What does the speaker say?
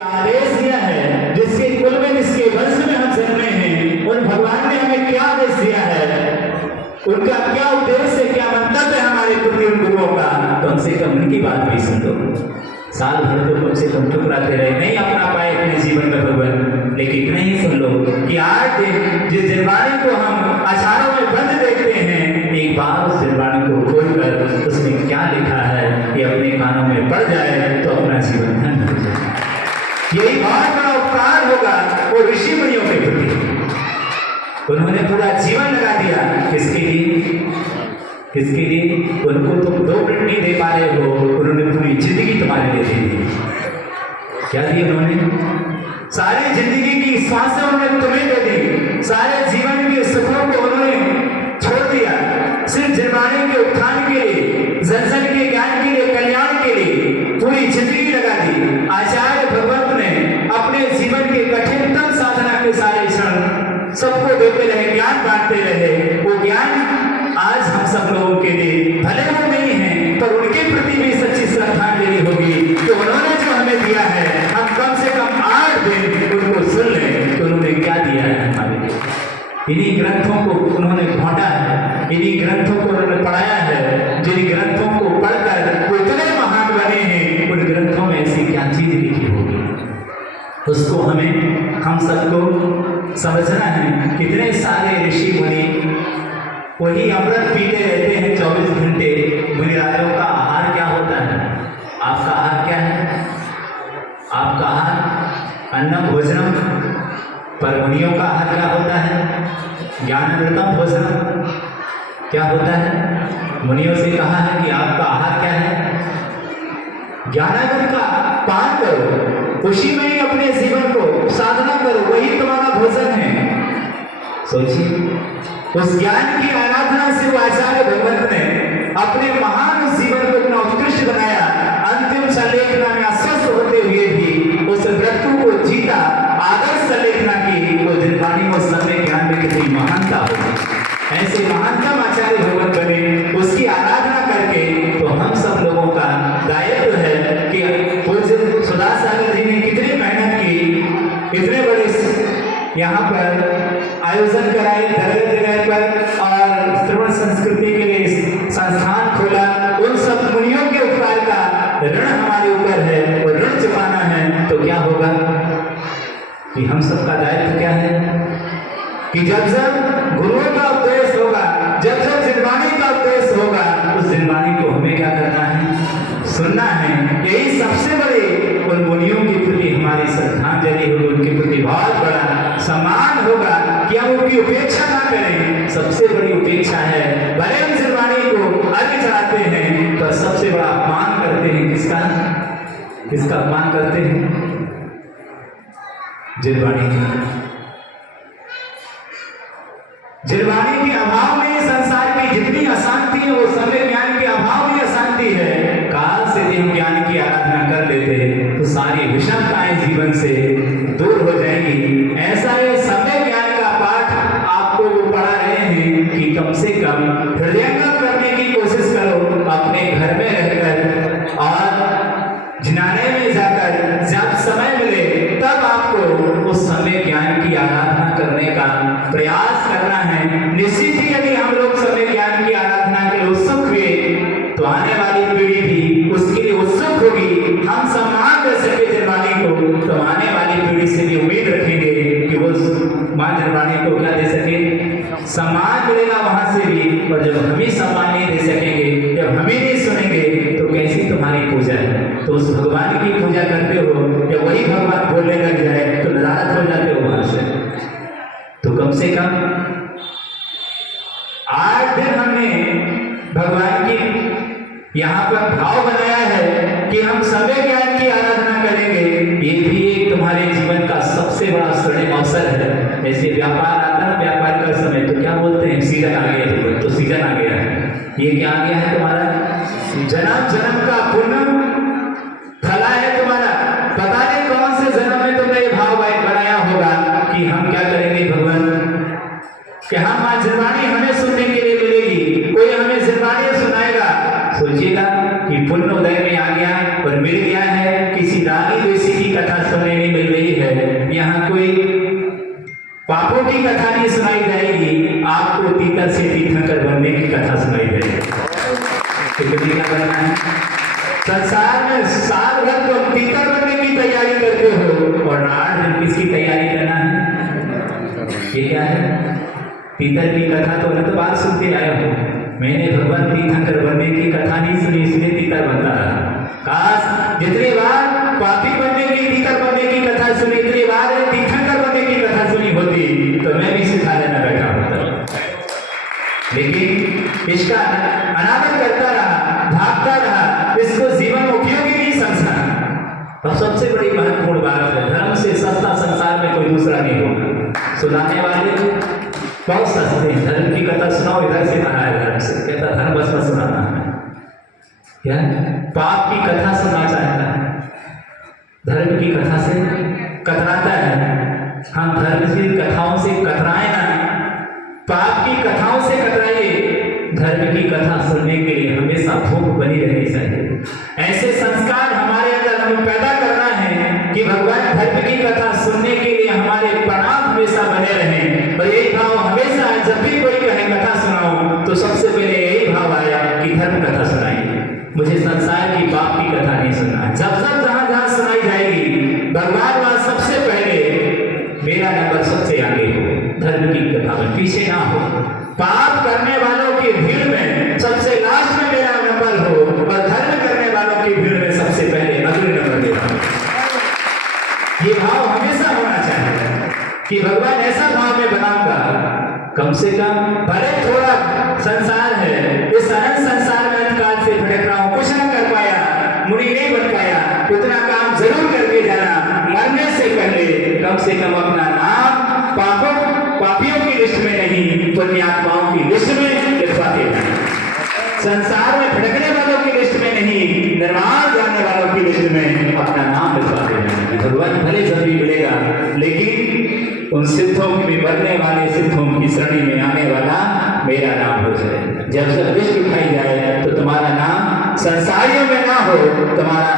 आदेश दिया है, जिसके कुल में जिसके वंश में हम जन्मे हैं, उन भगवान ने हमें क्या आदेश दिया है, उनका क्या उद्देश्य है, क्या मंतव्य है हमारे प्रति उन गुरुओं का, कम से कम उनकी बात भी सुन लो। साल भर तो कम से कम ठुकराते रहे, नहीं अपना पाए अपने जीवन में भगवान, लेकिन इतना ही सुन लो कि आज जिस निर्वाणी को हम अचारों में बंद देखते हैं, एक बार उस निर्वाणी को खोलकर उसमें क्या लिखा है ये अपने कानों में पड़ जाए तो अपना जीवन धन्य हो जाए। यही बहुत बड़ा उपकार होगा वो ऋषि मुनियों के प्रति। उन्होंने पूरा जीवन लगा दिया किसके लिए, किसके लिए? उनको तुम 2 मिनट नहीं दे पा रहे हो, उन्होंने पूरी जिंदगी तुम्हारे लिए दे दी। क्या दी उन्होंने? सारी जिंदगी की सांसें उन्होंने तुम्हें दे दी, सारे जीवन के सुखों को उन्होंने छोड़ दिया, सिर्फ निर्वाणी के उत्थान के लिए, जन जन के ज्ञान के लिए, कल्याण के लिए पूरी जिंदगी लगा दी। आचार्य भगवंत ने अपने जीवन के कठिनतम साधना के सारे क्षण सबको देते रहे, ज्ञान बांटते रहे। वो ज्ञान आज हम सब लोगों के लिए भले वो नहीं है, पर उनके प्रति भी सच्ची श्रद्धांजलि होगी कि उन्होंने जो हमें दिया है, हम कम से कम 8 दिन उनको सुन लें तो उन्होंने क्या दिया है हमारे लिए। इन्हीं ग्रंथों को उन्होंने घोंटा है, इन्हीं ग्रंथों को उन्होंने पढ़ाया है, जिन ग्रंथों को पढ़कर वो इतने महान बने हैं, उन ग्रंथों में ऐसी क्या चीज लिखी होगी उसको हम सबको समझना है। कितने सारे ऋषि मुनि वही अमृत पीते रहते हैं 24 घंटे। मुनिराजों का आहार क्या होता है? आपका आहार क्या है? आपका आहार अन्नम भोजनम, पर मुनियों का आहार क्या होता है? ज्ञानामृतम भोजनम। क्या होता है? मुनियों से कहा है कि आपका आहार क्या है? ज्ञानामृत का पान करो, उसी में ही अपने जीवन को साधना करो, वही तुम्हारा भोजन है। सोचिए, उस ज्ञान की आराधना से वो आचार्य भगवंत ने अपने महान जीवन को इतना उत्कृष्ट बनाया। अंतिम सलेखना में अस्वस्थ होते हुए भी उस मृत्यु को जीता, आदर्श सलेखना की वो निर्वाणी को समय ज्ञान में कितनी महानता होगी। ऐसे महानतम आचार्य भगवंत बने, उसकी आराधना करके तो हम सब लोगों का दायित्व है कि पूज्य सुदास सागर जी ने कितनी मेहनत की, इतने बड़े यहाँ पर आयोजन कराए जगह जगह पर और श्रवण संस्कृति के लिए संस्थान खोला। उन सब मुनियों के उपकार का ऋण हमारे ऊपर है और ऋण चुकाना है। तो क्या होगा कि हम सबका दायित्व क्या है कि जब जब गुरुओं का उपदेश होगा, जब जब निर्वाणी का उपदेश होगा, उस निर्वाणी को हमें क्या करना है? सुनना है। यही सबसे बड़े उन मुनियों के प्रति हमारी श्रद्धांजलि होगी, उनके प्रति बहुत बड़ा सम्मान होगा कि हम उनकी उपेक्षा ना करें। सबसे बड़ी उपेक्षा है, भले हम निर्वाणी को अर्घ्य चढ़ाते हैं, पर सबसे बड़ा अपमान करते हैं किसका? किसका अपमान करते हैं? निर्वाणी। निर्वाणी के अभाव में संसार की जितनी अशांति है, वो समय ज्ञान के अभाव में अशांति है। काल से यदि हम ज्ञान की आराधना कर लेते हैं तो सारी विषमताएं जीवन से दूर हो जाएंगी। ऐसा ये समय ज्ञान का पाठ आपको वो पढ़ा रहे हैं कि कम से कम हृदयंगम करने की कोशिश करो अपने घर में रहकर, और जिनाने में जाकर जब समय मिले तब आपको उस समय ज्ञान की आराधना करने का प्रयास करना है। निश्चित ही यदि हम लोग समय ज्ञान की आराधना के लिए उत्सुक हुए तो आने वाली पीढ़ी भी उसके लिए उत्सुक होगी। हम सम्मान दे सके निर्वाणी को, तो आने वाली पीढ़ी से भी उम्मीद रखेंगे कि वो मां निर्वाणी को क्या दे सके? सम्मान मिलेगा वहां से भी। और जब हम ही सम्मान नहीं दे सकेंगे, जब हम ही नहीं सुनेंगे, तो कैसी तुम्हारी पूजा है? तो उस भगवान की पूजा करते हो या वही भगवान बोलने लग जाए तो नाराज हो जाते हो वहां से। तो कम से कम 8 दिन हमने भगवान की यहाँ पर भाव बनाया है कि हम समय ज्ञान की आराधना करेंगे। ये भी एक तुम्हारे जीवन का सबसे बड़ा स्वर्णिम अवसर है। जैसे व्यापार आता है, व्यापार का समय तो क्या बोलते हैं? सीजन आ गया है, तो सीजन आ गया है। ये क्या आ गया है? तुम्हारा जन्म जन्म का पुण्य फला है तुम्हारा। पता नहीं कौन से जन्म में तुमने ये भाव बनाया होगा कि हम क्या करेंगे भगवान, कि हम आज निर्वाणी हमें सुनने के लिए मिलेगी, कोई हमें निर्वाणी सुनाएगा। सोचिएगा कि पुण्य उदय में आ गया और मिल गया है, किसी रागी ऋषि की कथा सुने, यहाँ कोई पापों की कथा नहीं सुनाई जाएगी, आपको तीतर से तीर्थंकर बनने की कथा सुनाई जाएगी। कितनी क्या करना है संसार में? साल भर तो तीतर बनने की तैयारी करते हो और 8 दिन किसकी तैयारी करना है? ये क्या है? तीतर की कथा तो अनंत बार सुनते आए हो, मैंने भगवान तीर्थंकर बनने की कथा नहीं सुनी, इसलिए तीतर बनता रहा। काश जितनी बार पापी बनने की, तीतर बनने की कथा सुनी, इतनी बार तीर्थंकर बनने की कथा सुनी होती तो मैं भी सिखाने न बैठा होता। लेकिन इसका अनादर करता रहा, भागता रहा, इसको जीवन उपयोगी नहीं समझा। तो सबसे बड़ी महत्वपूर्ण बात है, धर्म से सस्ता संसार में कोई दूसरा नहीं होगा। सुनाने वाले बहुत सस्ते हैं। धर्म की कथा सुनाओ, इधर से मना है धर्म से, कहता धर्म बस में सुनाना है। क्या पाप की कथा सुनना चाहता है, धर्म की कथा से कतराता है। हम धर्म की कथाओं से कतराए ना, पाप की कथाओं से कतराइए। धर्म की कथा सुनने के लिए हमेशा भूख बनी रहनी चाहिए। ऐसे संस्कार हमारे अंदर हमें पैदा करना है कि भगवान धर्म की कथा सुनने के लिए हमारे प्राण हमेशा बने रहें। और यही भाव हमेशा, जब भी कोई कहे कथा सुनाओ तो सबसे पहले यही भाव आया कि धर्म कथा सुनाइए, मुझे संसार की पाप की कथा नहीं सुनना है। जब जब जहां जहां सुनाई जाएगी भगवान वहां सबसे पहले मेरा नंबर सबसे आगे हो, धर्म की कथा में पीछे ना हो। पाप करने वालों की भीड़ में सबसे लास्ट में मेरा नंबर हो और धर्म करने वालों की भीड़ में सबसे पहले अगले नंबर मेरा। ये भाव हमेशा होना चाहिए कि भगवान ऐसा भाव में बनाऊंगा, कम से कम भले थोड़ा संसार है, इस अनंत संसार में अंधकार से भटक रहा हूं, कुछ न कर पाया, मुनि नहीं बन पाया, उतना काम जरूर करके जाना। मरने से पहले कम से कम अपना नाम पापियों की लिस्ट में नहीं, पुण्यात्माओं की लिस्ट में लिखवाते जाना। संसार में भटकने वालों की लिस्ट में नहीं, निर्माण जानने वालों की लिस्ट में अपना नाम लिखवाते जाना। भगवान भले जल्दी मिलेगा, लेकिन उन सिद्धों में बनने वाले सिद्धों की श्रेणी में आने वाला मेरा नाम हो जाए। जब जब लिस्ट उठाई जाए तो तुम्हारा नाम संसारियों में ना हो, तुम्हारा